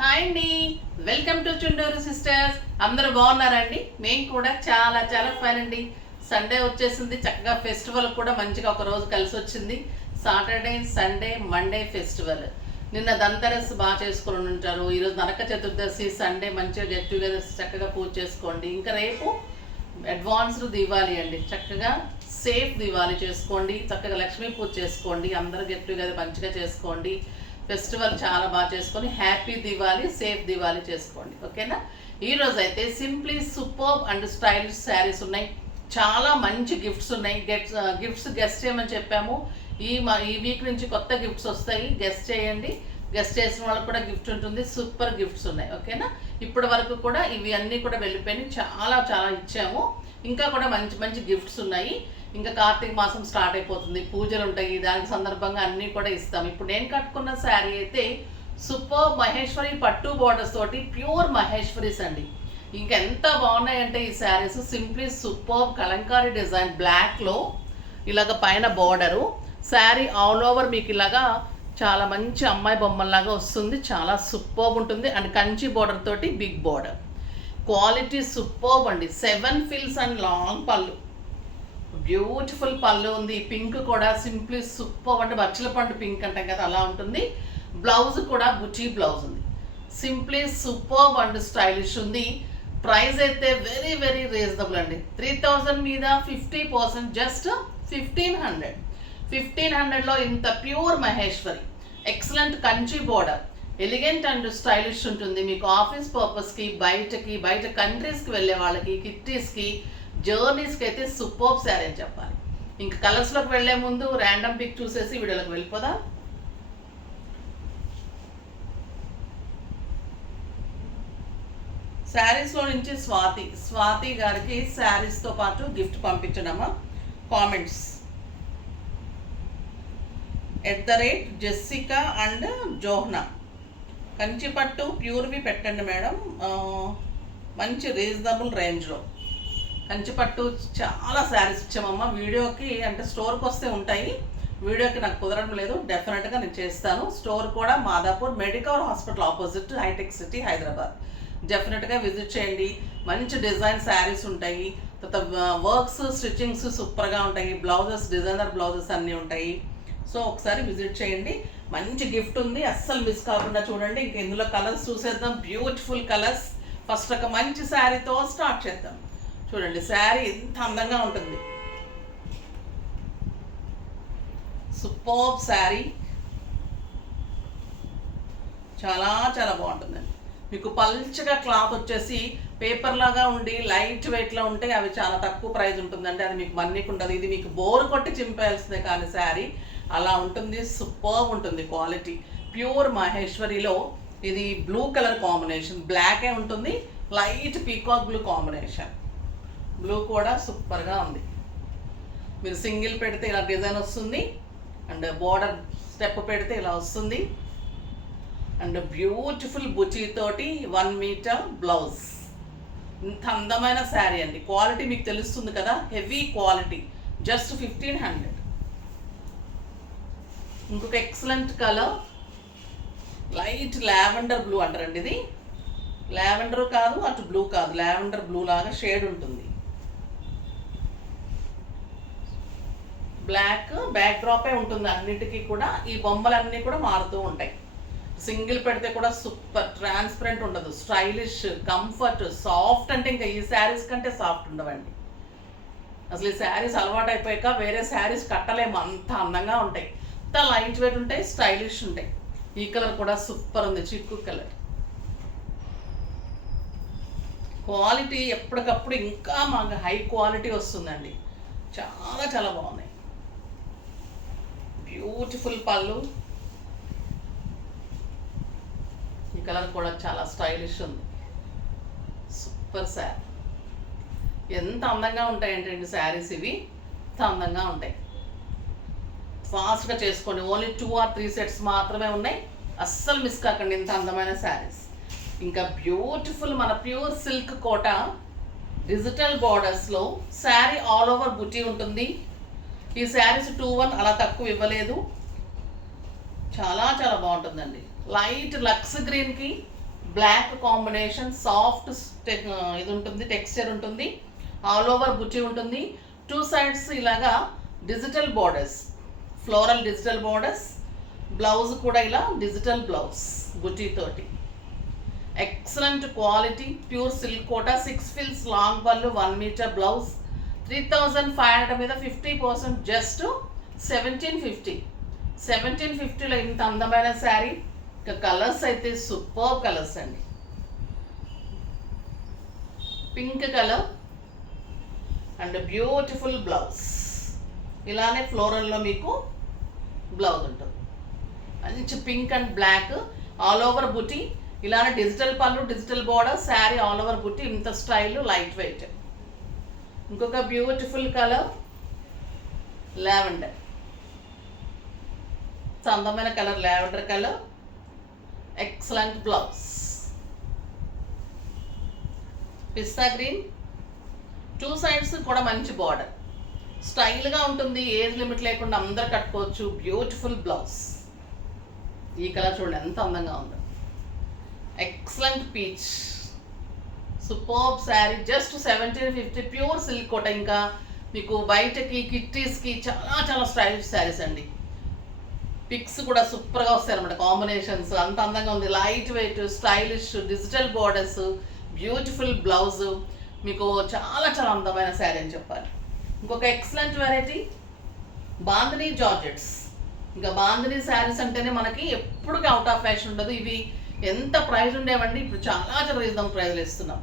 Hi అండి, welcome to Chunduru sisters. అందరూ బాగున్నారండి? మేము కూడా చాలా చాలా ఫైన్ అండి. సండే వచ్చేసింది, చక్కగా ఫెస్టివల్ కూడా మంచిగా ఒక రోజు కలిసి వచ్చింది. Saturday, Sunday, Monday festival. నిన్న ధన్తెరస్ బాగా చేసుకుని ఉంటారు. ఈరోజు నరక చతుర్దశి, సండే మంచిగా గెట్ టుగెదర్స్ చక్కగా పూజ చేసుకోండి. ఇంకా రేపు అడ్వాన్స్డ్ దివాళీ అండి, చక్కగా సేఫ్ దివాళీ చేసుకోండి. చక్కగా లక్ష్మీ పూజ చేసుకోండి. అందరూ గెట్ టుగెదర్ మంచిగా చేసుకోండి. ఫెస్టివల్ చాలా బాగా చేసుకొని హ్యాపీ దివాళీ, సేఫ్ దివాళీ చేసుకోండి. ఓకేనా? ఈరోజు అయితే simply super and stylish saris ఉన్నాయి. చాలా మంచి గిఫ్ట్స్ ఉన్నాయి. గిఫ్ట్స్ గెస్ట్ చేయమని చెప్పాము. ఈ వీక్ నుంచి కొత్త గిఫ్ట్స్ వస్తాయి. గెస్ట్ చేయండి. గెస్ట్ చేసిన వాళ్ళకి కూడా గిఫ్ట్ ఉంటుంది. సూపర్ గిఫ్ట్స్ ఉన్నాయి. ఓకేనా? ఇప్పటి వరకు కూడా ఇవి అన్నీ కూడా వెళ్ళిపోయినాయి. చాలా చాలా ఇచ్చాము. ఇంకా కూడా మంచి మంచి గిఫ్ట్స్ ఉన్నాయి. ఇంకా కార్తీక మాసం స్టార్ట్ అయిపోతుంది, పూజలు ఉంటాయి. దానికి సందర్భంగా అన్నీ కూడా ఇస్తాం. ఇప్పుడు నేను కట్టుకున్న శారీ అయితే సూపర్ మహేశ్వరి పట్టు బోర్డర్స్ తోటి ప్యూర్ మహేశ్వరీస్ అండి. ఇంకా ఎంత బాగున్నాయంటే ఈ saris simply super Kalamkari design బ్లాక్లో ఇలాగ పైన బోర్డరు. శారీ ఆల్ ఓవర్ మీకు ఇలాగా చాలా మంచి అమ్మాయి బొమ్మల్లాగా వస్తుంది. చాలా సూపర్ ఉంటుంది. అండ్ కంచి బోర్డర్ తోటి బిగ్ బోర్డర్. క్వాలిటీ సూపర్ అండి. 7 ఫిల్స్ అండ్ లాంగ్ పళ్ళు, బ్యూటిఫుల్ పళ్ళు ఉంది. పింక్ కూడా సింప్లీ సూపర్ అంటే బచ్చల పండు పింక్ అంటాం కదా, అలా ఉంటుంది. బ్లౌజ్ కూడా బుటీ బ్లౌజ్ ఉంది. సింప్లీ సూపర్ అండ్ స్టైలిష్ ఉంది. ప్రైస్ అయితే వెరీ వెరీ రీజనబుల్ అండి. 3000 మీద 50%, జస్ట్ 1500. 1500లో ఇంత pure Maheshwari, excellent Kanchi border, elegant and stylish ఉంటుంది. మీకు ఆఫీస్ పర్పస్కి, బయట కంట్రీస్కి వెళ్ళే వాళ్ళకి, కిట్టీస్కి, జర్నీస్కి అయితే సూపర్ శారీ అని చెప్పాలి. ఇంకా కలర్స్లోకి వెళ్లే ముందు ర్యాండమ్ పిక్ చూసేసి వీడియోలోకి వెళ్ళిపోదా. శారీస్లో నుంచి స్వాతి గారికి శారీస్తో పాటు గిఫ్ట్ పంపించడమా? Comments @Jessica and Johna. కంచిపట్టు ప్యూర్వి పెట్టండి మేడం, మంచి రీజనబుల్ రేంజ్లో. కంచిపట్టు చాలా శారీస్ ఇచ్చామమ్మా. వీడియోకి అంటే స్టోర్కి వస్తే ఉంటాయి, వీడియోకి నాకు కుదరడం లేదు. డెఫినెట్గా నేను చేస్తాను. స్టోర్ కూడా Madhapur medical hospital opposite, hitech city, Hyderabad. డెఫినెట్గా విజిట్ చేయండి. మంచి డిజైన్ శారీస్ ఉంటాయి. తర్వాత వర్క్స్, స్టిచ్చింగ్స్ సూపర్గా ఉంటాయి. బ్లౌజెస్, డిజైనర్ బ్లౌజెస్ అన్నీ ఉంటాయి. సో ఒకసారి విజిట్ చేయండి. మంచి గిఫ్ట్ ఉంది, అస్సలు మిస్ కాకుండా చూడండి. ఇంక ఇందులో కలర్స్ చూసేద్దాం. Beautiful colours. ఫస్ట్ ఒక మంచి శారీతో స్టార్ట్ చేద్దాం. చూడండి శారీ ఎంత అందంగా ఉంటుంది. సూపర్ శారీ, చాలా చాలా బాగుంటుందండి. మీకు పల్చగా క్లాత్ వచ్చేసి పేపర్ లాగా ఉండి లైట్ వెయిట్లో ఉంటే అవి చాలా తక్కువ ప్రైస్ ఉంటుందండి. అది మీకు మన్నీకి ఉండదు. ఇది మీకు బోర్ కొట్టి చింపేయాల్సిందే కానీ శారీ అలా ఉంటుంది. సూపర్ ఉంటుంది క్వాలిటీ. ప్యూర్ మహేశ్వరిలో ఇది బ్లూ కలర్ కాంబినేషన్, బ్లాకే ఉంటుంది. Light peacock blue combination. Blue కూడా సూపర్గా ఉంది. మీరు సింగిల్ పెడితే ఇలా డిజైన్ వస్తుంది, అండ్ బోర్డర్ స్టెప్ పెడితే ఇలా వస్తుంది. అండ్ బ్యూటిఫుల్ బుచీతోటి 1 మీటర్ బ్లౌజ్. ఇంత అందమైన శారీ అండి. క్వాలిటీ మీకు తెలుస్తుంది కదా, హెవీ క్వాలిటీ. జస్ట్ 1500. ఇంకొక excellent colour, light lavender blue అంటారండి. ఇది లావెండర్ కాదు, అటు బ్లూ కాదు, లావెండర్ బ్లూ లాగా షేడ్ ఉంటుంది. బ్లాక్ బ్యాక్ డ్రాపే ఉంటుంది అన్నిటికీ కూడా. ఈ బొమ్మలన్నీ కూడా మారుతూ ఉంటాయి. సింగిల్ పెడితే కూడా సూపర్ ట్రాన్స్పరెంట్ ఉండదు. Stylish, comfort, soft. అంటే ఇంకా ఈ శారీస్ కంటే సాఫ్ట్ ఉండవండి. అసలు ఈ శారీస్ అలవాటు అయిపోయాక వేరే శారీస్ కట్టలేము, అంత అందంగా ఉంటాయి. అంత లైట్ వెయిట్ ఉంటాయి, స్టైలిష్ ఉంటాయి. ఈ కలర్ కూడా సూపర్ ఉంది, చిక్కు కలర్. క్వాలిటీ ఎప్పటికప్పుడు ఇంకా మాకు హై క్వాలిటీ వస్తుందండి. చాలా చాలా బాగున్నాయి. బ్యూటిఫుల్ పళ్ళు. ఈ కలర్ కూడా చాలా స్టైలిష్ ఉంది. సూపర్ శారీ. ఎంత అందంగా ఉంటాయంటే శారీస్ ఇవి, ఎంత అందంగా ఉంటాయి. ఫాస్ట్గా చేసుకోండి. ఓన్లీ 2 or 3 సెట్స్ మాత్రమే ఉన్నాయి. అస్సలు మిస్ కాకండి ఇంత అందమైన శారీస్. ఇంకా బ్యూటిఫుల్ మన ప్యూర్ సిల్క్ కోట డిజిటల్ బార్డర్స్లో శారీ ఆల్ ఓవర్ బుటీ ఉంటుంది. ఈ శారీస్ 2-1 అలా తక్కువ ఇవ్వలేదు. చాలా చాలా బాగుంటుందండి. లైట్ లక్స్ గ్రీన్కి బ్లాక్ కాంబినేషన్, సాఫ్ట్ ఇది ఉంటుంది, టెక్స్చర్ ఉంటుంది, ఆల్ ఓవర్ బుట్టి ఉంటుంది. 2 సైడ్స్ ఇలాగా digital borders, floral digital borders. Blouse కూడా ఇలా డిజిటల్ బ్లౌజ్ బుట్టి తోటి. Excellent quality, pure silk Kota, 6 ఫిల్స్, లాంగ్ పళ్ళు, 1 మీటర్ బ్లౌజ్. 3500 మీద 50%, జస్ట్ 1750. 1750లో ఇంత అందమైన శారీ. ఇక కలర్స్ అయితే సూపర్ కలర్స్ అండి. Pink colour and beautiful blouse. ఇలానే ఫ్లోరల్లో మీకు బ్లౌజ్ ఉంటుంది. మంచి pink and black, all over బుటీ. ఇలానే డిజిటల్ పళ్ళు, digital border, sari all over బుట్టి. ఇంత స్టైల్, లైట్ వెయిట్. ఇంకొక బ్యూటిఫుల్ కలర్ లావెండర్, అందమైన colour lavender colour. Excellent blouse. పిస్తా గ్రీన్, 2 సైడ్స్ కూడా మంచి బార్డర్, స్టైల్గా ఉంటుంది. ఏజ్ లిమిట్ లేకుండా అందరు కట్టుకోవచ్చు. Beautiful blouse. ఈ కలర్ చూడండి ఎంత అందంగా ఉందో. Excellent peach, superb sari. Just 1750, pure silk Kota. ఇంకా మీకు బయటకి కిట్టీస్కి చాలా చాలా స్టైలిష్ శారీస్ అండి. పిక్స్ కూడా సూపర్గా వస్తాయి అనమాట, కాంబినేషన్స్ అంత అందంగా ఉంది. Light weight, stylish, digital borders, beautiful blouse. మీకు చాలా చాలా అందమైన శారీ అని చెప్పాలి. ఇంకొక ఎక్సలెంట్ వెరైటీ బాందినీ జార్జెట్స్. ఇంకా బాందినీ శారీస్ అంటేనే మనకి ఎప్పటికీ అవుట్ ఆఫ్ ఫ్యాషన్ ఉండదు. ఇవి ఎంత ప్రైస్ ఉండేవండి, ఇప్పుడు చాలా చాలా రీజనబుల్ ప్రైస్లు ఇస్తున్నాం.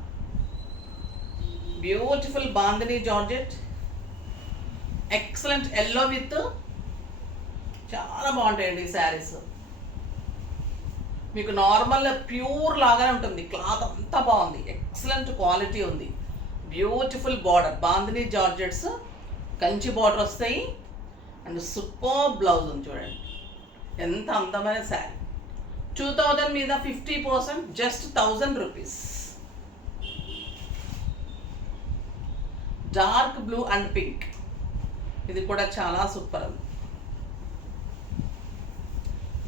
Beautiful bandhani georgette, excellent yellow with, చాలా బాగుంటాయండి ఈ శారీస్. మీకు నార్మల్ ప్యూర్ లాగానే ఉంటుంది, క్లాత్ అంతా బాగుంది, ఎక్సలెంట్ క్వాలిటీ ఉంది. Beautiful border, bandhani georgettes, Kanchi border వస్తాయి అండ్ సూపర్ బ్లౌజ్ ఉంది చూడండి. ఎంత అందమైన శారీ. 2000 మీద 50%, just 1000 rupees. Dark blue and pink, ఇది కూడా చాలా సూపర్ ఉంది.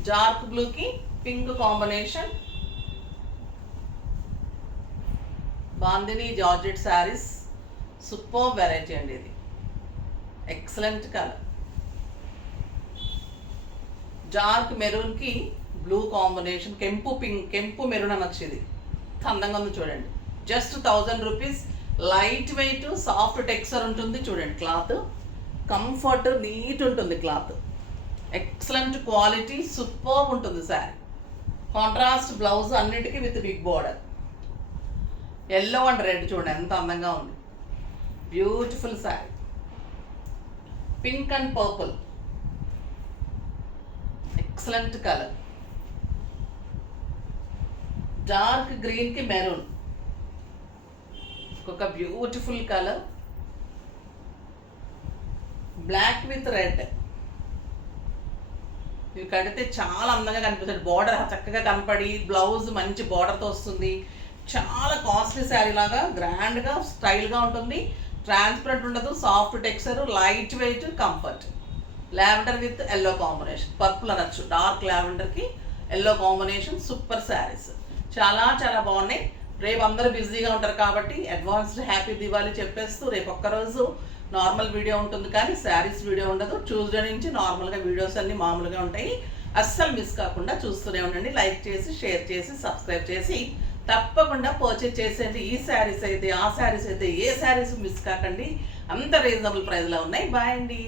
డార్క్ బ్లూకి pink combination, bandhani georgette saris, super variety అండి ఇది. Excellent colour. డార్క్ మెరూన్కి బ్లూ కాంబినేషన్, కెంపు పింక్, కెంపు మెరూన్ అనొచ్చు. ఇది అందంగా ఉంది చూడండి. Just 1000 rupees. Light weight, soft texture ఉంటుంది చూడండి. క్లాత్ కంఫర్ట్, నీట్ ఉంటుంది క్లాత్. ఎక్సలెంట్ క్వాలిటీ, సూపర్ ఉంటుంది శారీ. కాంట్రాస్ట్ బ్లౌజ్ అన్నిటికీ with big border. Yellow and red చూడండి ఎంత అందంగా ఉంది. Beautiful sari. Pink and purple, excellent colour. Dark గ్రీన్కి మెరూన్, ఒక beautiful colour. Black with red, ఇవి కడితే చాలా అందంగా కనిపిస్తుంది. బార్డర్ చక్కగా కనపడి, బ్లౌజ్ మంచి బార్డర్తో వస్తుంది. చాలా కాస్ట్లీ శారీ లాగా గ్రాండ్గా స్టైల్గా ఉంటుంది. ట్రాన్స్పరెంట్ ఉండదు, soft texture, light weight, comfort. Lavender with yellow combination, purple అనొచ్చు. డార్క్ లావెండర్కి ఎల్లో కాంబినేషన్, సూపర్ శారీస్. చాలా చాలా బాగున్నాయి. రేపు అందరూ బిజీగా ఉంటారు కాబట్టి అడ్వాన్స్డ్ హ్యాపీ దివాళీ చెప్పేస్తూ రేపు ఒక్కరోజు నార్మల్ వీడియో ఉంటుంది కానీ శారీస్ వీడియో ఉండదు. ట్యూస్డే నుంచి నార్మల్గా వీడియోస్ అన్నీ మామూలుగా ఉంటాయి. అస్సలు మిస్ కాకుండా చూస్తూనే ఉండండి. లైక్ చేసి, షేర్ చేసి, సబ్స్క్రైబ్ చేసి తప్పకుండా పర్చేజ్ చేసేది. ఈ శారీస్ అయితే, ఆ శారీస్ అయితే, ఏ శారీస్ మిస్ కాకండి. అంత రీజనబుల్ ప్రైస్లో ఉన్నాయి. బాయ్ అండి.